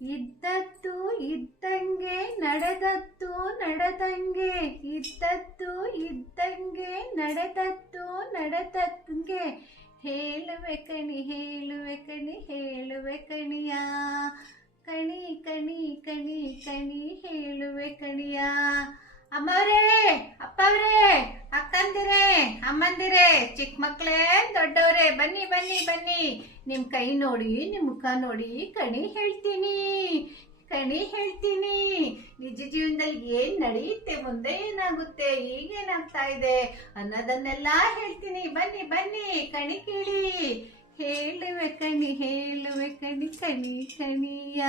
ಇದ್ದದ್ದು ಇದ್ದಂಗೆ ನಡೆದದ್ದು ನಡೆದಂಗೆ, ಇದ್ದದ್ದು ಇದ್ದಂಗೆ ನಡೆದದ್ದು ನಡೆದಂಗೆ, ಹೇಳುವೆ ಕಣಿ ಹೇಳುವೆ ಕಣಿ ಹೇಳುವೆ ಕಣಿಯ, ಕಣಿ ಕಣಿ ಕಣಿ ಕಣಿ ಹೇಳುವೆ ಕಣಿಯ. ಅಮ್ಮವ್ರೇ, ಅಪ್ಪವ್ರೇ, ಅಕ್ಕಂದಿರೇ, ಅಮ್ಮಂದಿರೇ, ಚಿಕ್ಕ ಮಕ್ಳೇ, ದೊಡ್ಡವ್ರೆ, ಬನ್ನಿ ಬನ್ನಿ ಬನ್ನಿ. ನಿಮ್ ಕೈ ನೋಡಿ, ನಿಮ್ ಮುಖ ನೋಡಿ ಕಣಿ ಹೇಳ್ತೀನಿ, ಕಣಿ ಹೇಳ್ತೀನಿ. ನಿಜ ಜೀವನದಲ್ಲಿ ಏನ್ ನಡೆಯುತ್ತೆ, ಮುಂದೆ ಏನಾಗುತ್ತೆ, ಈಗೇನಾಗ್ತಾ ಇದೆ ಅನ್ನೋದನ್ನೆಲ್ಲ ಹೇಳ್ತೀನಿ. ಬನ್ನಿ ಬನ್ನಿ, ಕಣಿ ಕೇಳಿ. ಹೇಳುವೆ ಕಣಿ ಹೇಳುವೆ ಕಣಿ ಕಣಿ ಕಣಿಯ.